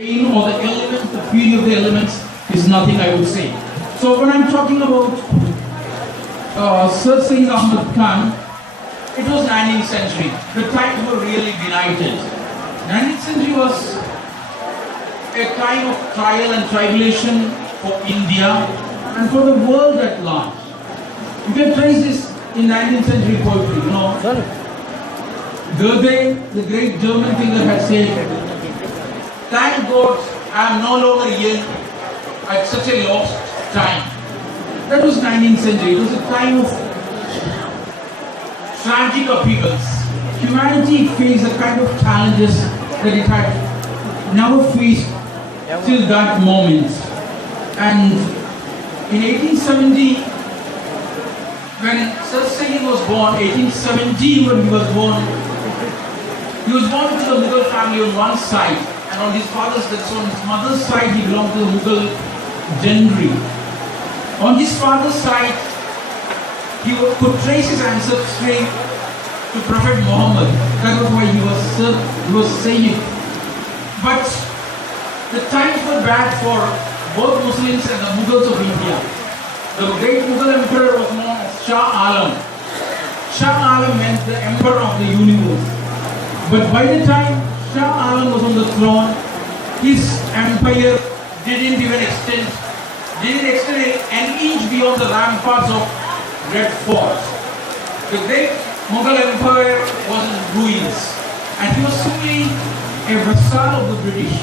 or the elements, the theory of the elements is nothing, I would say. So when I'm talking about Sir Syed Ahmed Khan, it was 19th century. The times were really benighted. 19th century was a time of trial and tribulation for India and for the world at large. You can trace this in 19th century poetry, you know. Goethe, the great German thinker, had said, "Thank God I am no longer young at such a lost time." That was 19th century. It was a time of tragic upheavals. Humanity faced a kind of challenges that it had never faced till that moment. And in 1870, when Sir Syed was born, 1817 when he was born to the Mughal family on one side, and on his mother's side he belonged to the Mughal gentry. On his father's side, he could trace his ancestry to Prophet Muhammad. That was why he was Syed. But the times were bad for both Muslims and the Mughals of India. The great Mughal emperor was known as Shah Alam. Shah Alam meant the emperor of the universe. But by the time Shah Alam was on the throne, his empire didn't extend an inch beyond the ramparts of Red Fort. The great Mughal empire was in ruins, and he was simply a vassal of the British.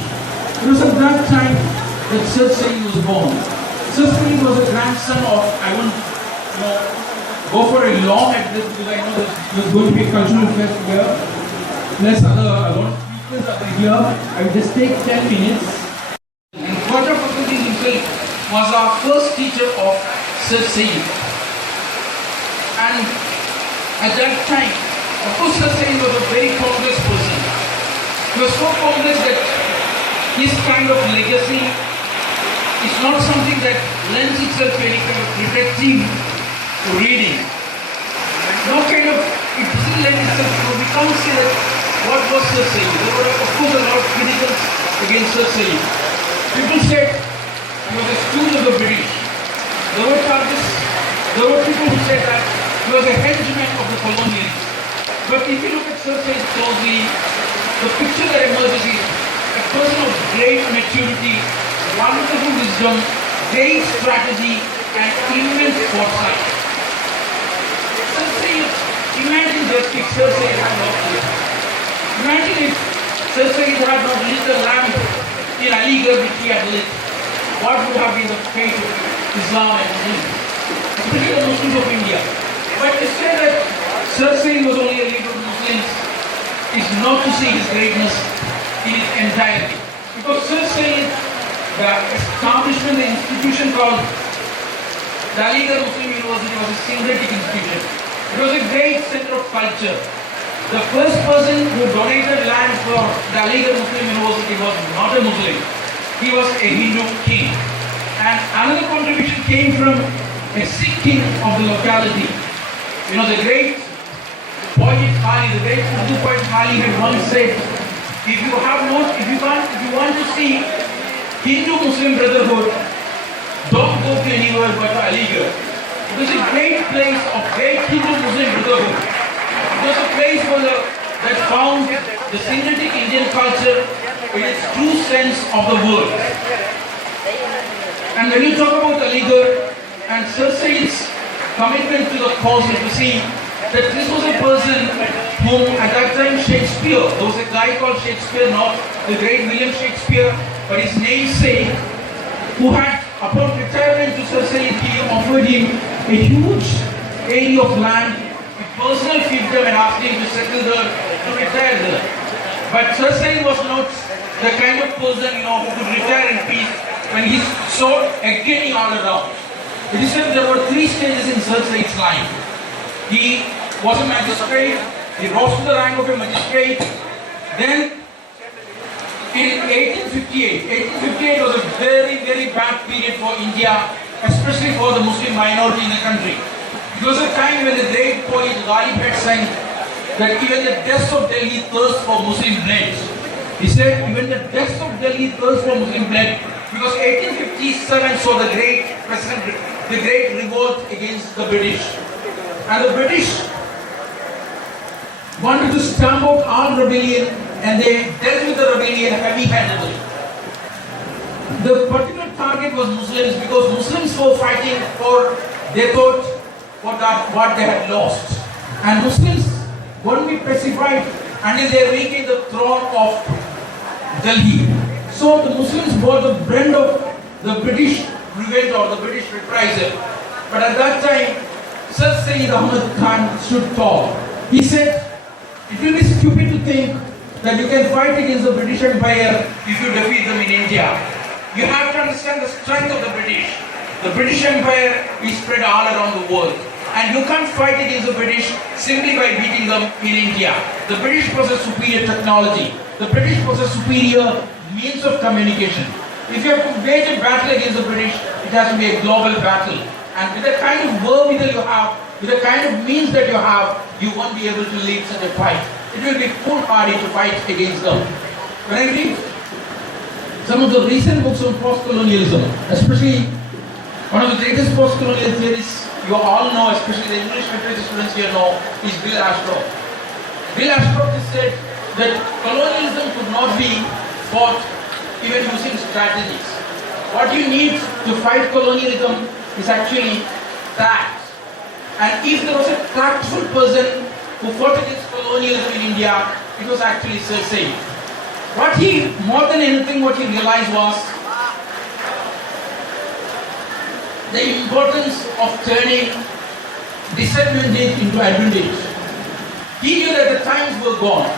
It was at that time that Sir Syed was born. Sir Syed was a grandson of, I won't go for a long address because I know there's going to be a cultural fest here. Plus a lot of speakers are here. I will just take 10 minutes. And Dr. Umer was our first teacher of Sir Syed. And at that time, of course, Sir Syed was a very complex person. He was so complex that his kind of legacy is not something that lends itself to any kind of reflective reading. It doesn't lend itself to, we can't say that what was Sir Syed. There were of course a lot of criticisms against Sir Syed. People said he was a stooge of the British. There were people who said that he was a henchman of the colonialists. But if you look at Sir Syed closely, the picture that emerges is a person of great maturity, wonderful wisdom, great strategy, and immense foresight. Sir Syed, imagine just if Sir Syed had not lived. Imagine if Sir Syed had not lit the lamp in Aligarh which he had lit. What would have been the fate of Islam and Muslims, especially the Muslims of India? But to say that Sir Syed was only a leader of Muslims is not to see his greatness in its entirety. Because Sir Syed, the establishment, the institution called the Aligarh Muslim University was a syncretic institution. It was a great center of culture. The first person who donated land for the Aligarh Muslim University was not a Muslim. He was a Hindu king. And another contribution came from a Sikh king of the locality. You know, the great poet Khali, the great Urdu poet Khali had once said, if you want to see Hindu-Muslim brotherhood, don't go to anywhere but to Aligarh. It was a great place of great Hindu-Muslim brotherhood. It was a place that found the syncretic Indian culture in its true sense of the word. And when you talk about Aligarh and Sir Syed's commitment to the cause, you see that this was a person whom at that time Shakespeare, there was a guy called Shakespeare, not the great William Shakespeare, but his namesake, who had, upon retirement to Sir Syed, he offered him a huge area of land, a personal fiefdom, and asked him to settle there, to retire there. But Sir Syed was not the kind of person, who could retire in peace when he saw agony all around. It is said there were 3 stages in Sir Syed's life. He was a magistrate, he rose to the rank of a magistrate. Then in 1858 was a very, very bad period for India, especially for the Muslim minority in the country. It was a time when the great poet Ghalib had sang that even the dust of Delhi thirsts for Muslim blood. He said even the deaths of Delhi thirst for Muslim blood because 1857 saw the great revolt against the British. And the British wanted to stamp out all rebellion and they dealt with the rebellion heavy-handedly. The particular target was Muslims because Muslims were fighting for, they thought, what they had lost. And Muslims won't be pacified until they regain the throne of Delhi. So the Muslims bore the brunt of the British revenge or the British reprisal. But at that time, Sir Syed Ahmed Khan stood tall. He said, it will be stupid to think that you can fight against the British Empire if you defeat them in India. You have to understand the strength of the British. The British Empire is spread all around the world. And you can't fight against the British simply by beating them in India. The British possess superior technology. The British possess superior means of communication. If you have to wage a battle against the British, it has to be a global battle. And with the kind of wherewithal you have, with the kind of means that you have, you won't be able to lead such a fight. It will be foolhardy to fight against them. When I read some of the recent books on post-colonialism, especially one of the greatest post-colonial theories you all know, especially the English literature students here know, is Bill Ashcroft. Bill Ashcroft has said that colonialism could not be fought even using strategies. What you need to fight colonialism is actually tact. And if there was a tactful person who fought against colonialism in India, it was actually Sir Syed. What he, more than anything, what he realized was the importance of turning disadvantage into advantage. He knew that the times were gone.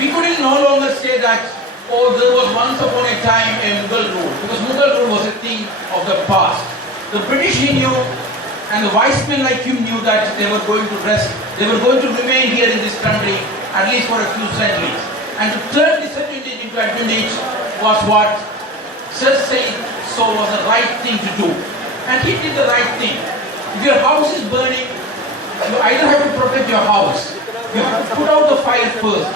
We couldn't no longer say that, oh, there was once upon a time a Mughal rule, because Mughal rule was a thing of the past. The British he knew, and the wise men like him knew that they were going to rest, they were going to remain here in this country at least for a few centuries. And to turn disadvantage into advantage was what Sir Syed saw was the right thing to do. And he did the right thing. If your house is burning, you either have to protect your house, you have to put out the fire first.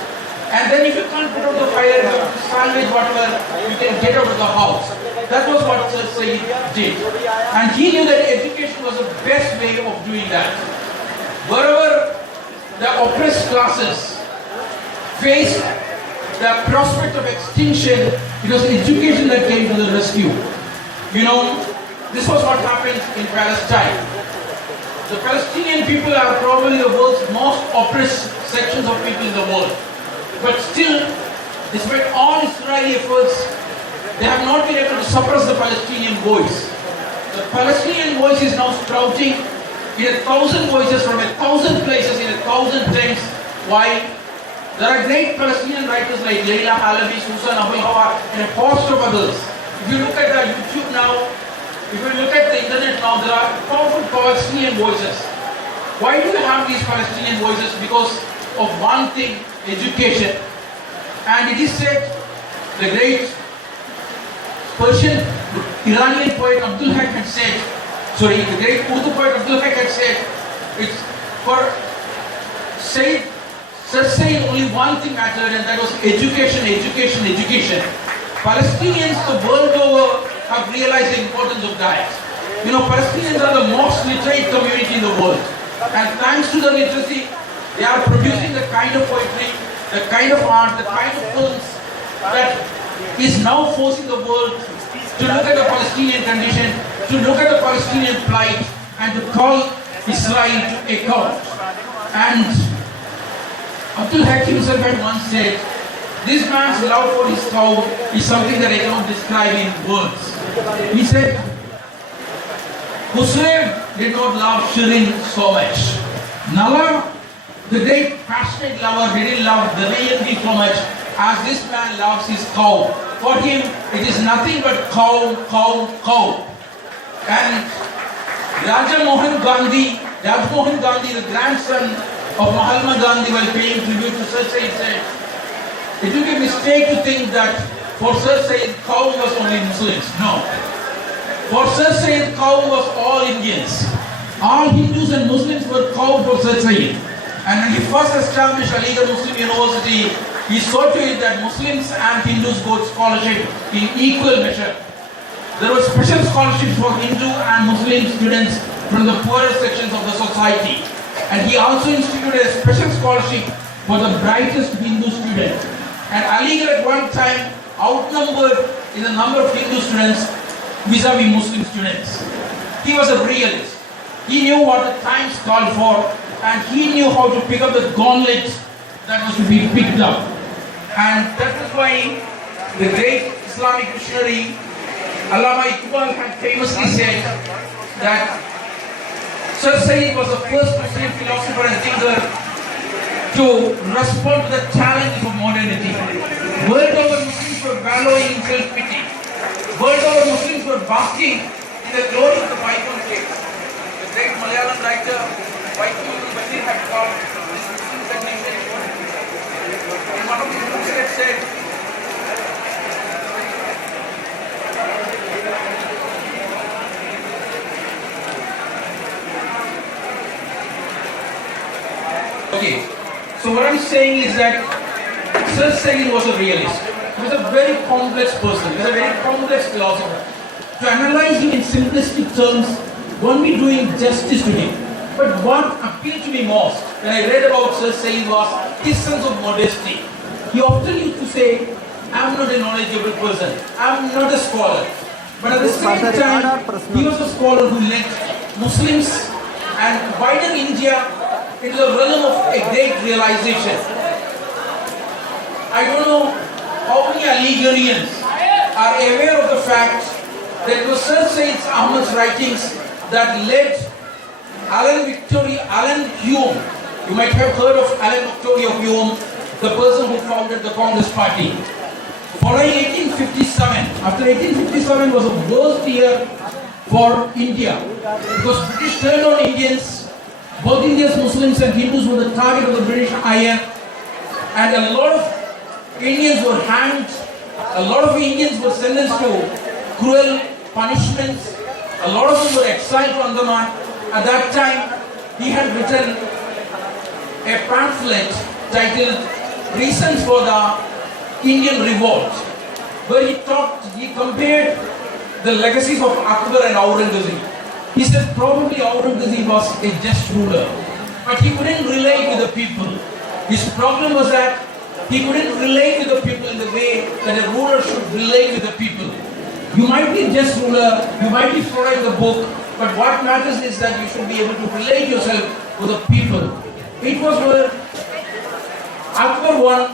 And then if you can't put out the fire, you have to salvage whatever you can get out of the house. That was what Sir Syed did. And he knew that education was the best way of doing that. Wherever the oppressed classes faced the prospect of extinction, it was education that came to the rescue. You know, this was what happened in Palestine. The Palestinian people are probably the world's most oppressed sections of people in the world. But still, despite all Israeli efforts, they have not been able to suppress the Palestinian voice. The Palestinian voice is now sprouting in 1,000 voices from 1,000 places in 1,000 times. Why? There are great Palestinian writers like Leila Halabi, Susan Abul Hawa, and a host of others. If you look at YouTube now, if you look at the internet now, there are powerful Palestinian voices. Why do you have these Palestinian voices? Because of one thing, education. And it is said, the great Persian, Iranian poet Abdul Haq had said, the great Urdu poet Abdul Haq had said, it's for Sir Syed only one thing mattered, and that was education, education, education. Palestinians the world over have realized the importance of that. You know, Palestinians are the most literate community in the world. And thanks to the literacy, they are producing the kind of poetry, the kind of art, the kind of films that is now forcing the world to look at the Palestinian condition, to look at the Palestinian plight, and to call Israel to account. And Abdul Haq himself had once said, this man's love for his cow is something that I cannot describe in words. He said, Hussein did not love Shirin so much. Nala, the great passionate lover, didn't love Damayanti so much as this man loves his cow. For him, it is nothing but cow, cow, cow. And Raja Mohan Gandhi, the grandson of Mahatma Gandhi, while paying tribute to Sir Syed, said, it would be a mistake to think that for Sir Syed, cow was only Muslims. No. For Sir Syed, cow was all Indians. All Hindus and Muslims were cow for Sir Syed. And when he first established Aligarh Muslim University, He saw to it that Muslims and Hindus got scholarship in equal measure. There was special scholarships for Hindu and Muslim students from the poorer sections of the society. And he also instituted a special scholarship for the brightest Hindu students. And Aligarh at one time outnumbered in the number of Hindu students vis-a-vis Muslim students. He was a realist. He knew what the times called for, and he knew how to pick up the gauntlet that was to be picked up. And that is why the great Islamic missionary Allama Iqbal had famously said that Sir Syed was the first Muslim philosopher and thinker to respond to the challenges of modernity. World over Muslims were wallowing in self-pity. World over Muslims were basking in the glory of the bygone days. The great Malayalam writer Bashir had called this Muslim segmentation. In one of his books he had said, okay, so what I'm saying is that Sir Syed was a realist. He was a very complex person. He was a very complex philosopher. To analyze him in simplistic terms won't be doing justice to him. But what appealed to me most when I read about Sir Syed was his sense of modesty. He often used to say, I'm not a knowledgeable person. I'm not a scholar. But at the same time, he was a scholar who led Muslims and wider India into the realm of a great realization. I don't know how many Aligarhians are aware of the fact that it was Sir Syed Ahmed's writings that led Alan Hume. You might have heard of Alan Victoria Hume, the person who founded the Congress Party. Following 1857, after 1857 was a worst year for India because British turned on Indians. Both India's Muslims and Hindus were the target of the British iron, and a lot of Indians were hanged, a lot of Indians were sentenced to cruel punishments, a lot of them were exiled to Andaman. At that time, he had written a pamphlet titled Reasons for the Indian Revolt, where he compared the legacies of Akbar and Aurangzeb. He said probably Aurangzeb was a just ruler, but he couldn't relate with the people. His problem was that he couldn't relate with the people in the way that a ruler should relate with the people. You might be a just ruler, you might be following the book, but what matters is that you should be able to relate yourself with the people. It was where Akbar won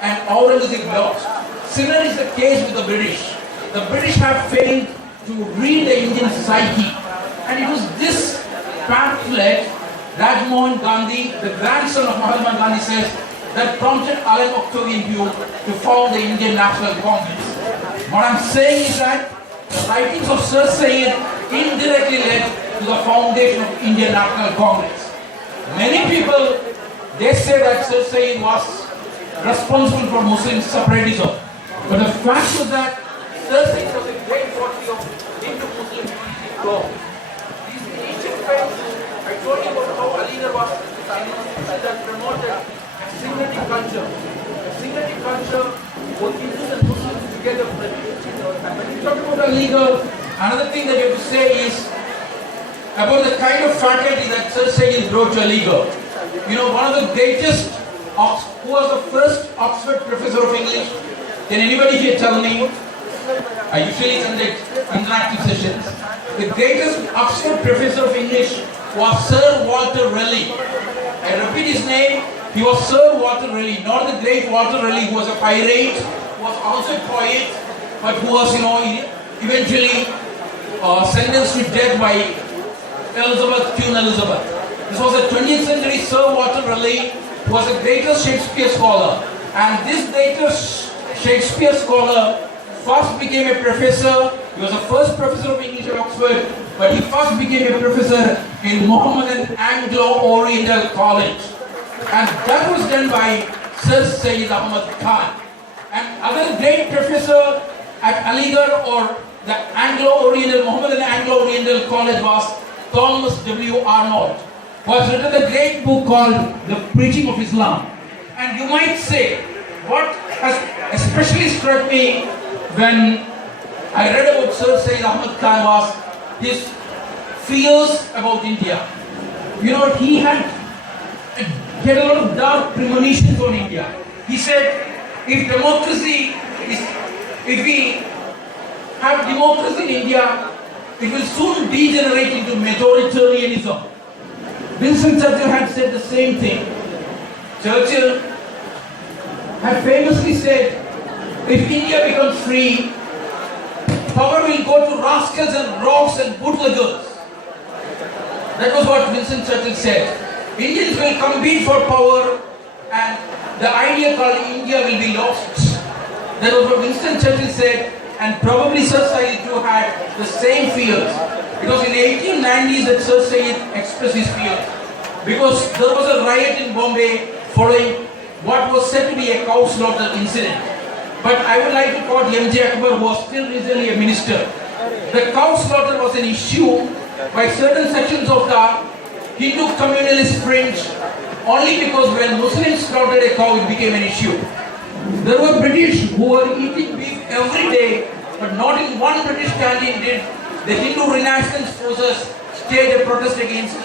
and Aurangzeb lost. Similar is the case with the British. The British have failed to read the Indian psyche. And it was this pamphlet, Rajmohan Gandhi, the grandson of Mahatma Gandhi, says, that prompted Alan Octavian Hume to found the Indian National Congress. What I'm saying is that the writings of Sir Syed indirectly led to the foundation of Indian National Congress. Many people, they say that Sir Syed was responsible for Muslim separatism. But the fact was that Sir Syed was a great body of Hindu-Muslim unity. I told you about how Aligarh was that promoted a syncretic culture. A syncretic culture both Hindus and Muslims together. When you talk about Aligarh, another thing that you have to say is about the kind of faculty that Sir Syed brought to Aligarh. You know, one of the greatest, who was the first Oxford professor of English? Can anybody here tell me? I usually conduct interactive sessions. The greatest Oxford professor of English was Sir Walter Raleigh. I repeat his name, he was Sir Walter Raleigh, not the great Walter Raleigh who was a pirate, who was also a poet, but who was, eventually sentenced to death by Queen Elizabeth. This was a 20th century Sir Walter Raleigh, who was the greatest Shakespeare scholar. And this greatest Shakespeare scholar first became a professor. He was the first professor of English at Oxford, but he first became a professor in Mohammedan Anglo-Oriental College. And that was done by Sir Syed Ahmad Khan. And other great professor at Aligarh or the Anglo-Oriental, Mohammedan Anglo-Oriental College was Thomas W. Arnold, who has written a great book called The Preaching of Islam. And you might say what has especially struck me when I read about Sir Syed Ahmed Khan was his fears about India. You know, he had a lot of dark premonitions on India. He said, if we have democracy in India, it will soon degenerate into majoritarianism. Winston Churchill had said the same thing. Churchill had famously said, if India becomes free, power will go to rascals and rogues and bootleggers. That was what Winston Churchill said. Indians will compete for power and the idea called India will be lost. That was what Winston Churchill said, and probably Sir Syed too had the same fears. Because in the 1890s that Sir Syed expressed his fears. Because there was a riot in Bombay following what was said to be a cow slaughter incident. But I would like to quote M.J. Akbar, who was still recently a minister. The cow slaughter was an issue by certain sections of the Hindu communalist fringe only because when Muslims slaughtered a cow, it became an issue. There were British who were eating beef every day, but not in one British canteen did the Hindu Renaissance forces stage a protest against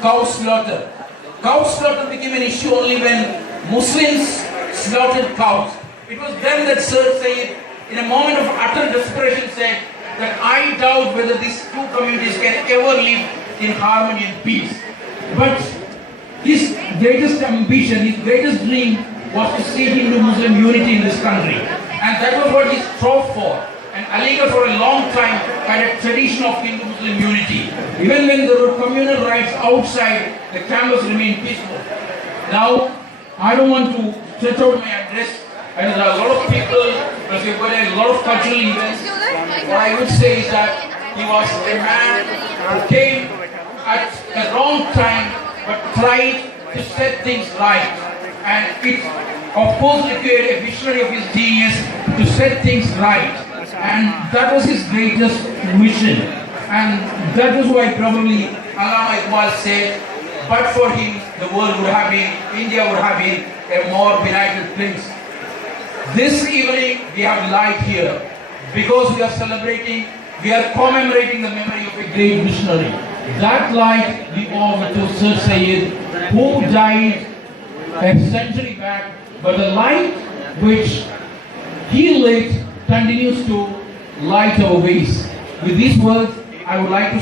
cow slaughter. Cow slaughter became an issue only when Muslims slaughtered cows. It was then that Sir Syed, in a moment of utter desperation, said that I doubt whether these two communities can ever live in harmony and peace. But his greatest ambition, his greatest dream was to see Hindu-Muslim unity in this country. And that was what he strove for. And Aligarh for a long time had a tradition of Hindu-Muslim unity. Even when there were communal riots outside, the campus remained peaceful. Now, I don't want to stretch out my address. And there are a lot of people, because we've got a lot of cultural events. What I would say is that he was a man who came at the wrong time, but tried to set things right. And it, of course, required a visionary of his genius to set things right. And that was his greatest vision. And that was why probably Allama Iqbal said, but for him, the world would have been, India would have been a more benighted place. This evening, we have light here because we are celebrating, we are commemorating the memory of a great visionary. That light we owe to Sir Syed, who died a century back, but the light which he lit continues to light our ways. With these words, I would like to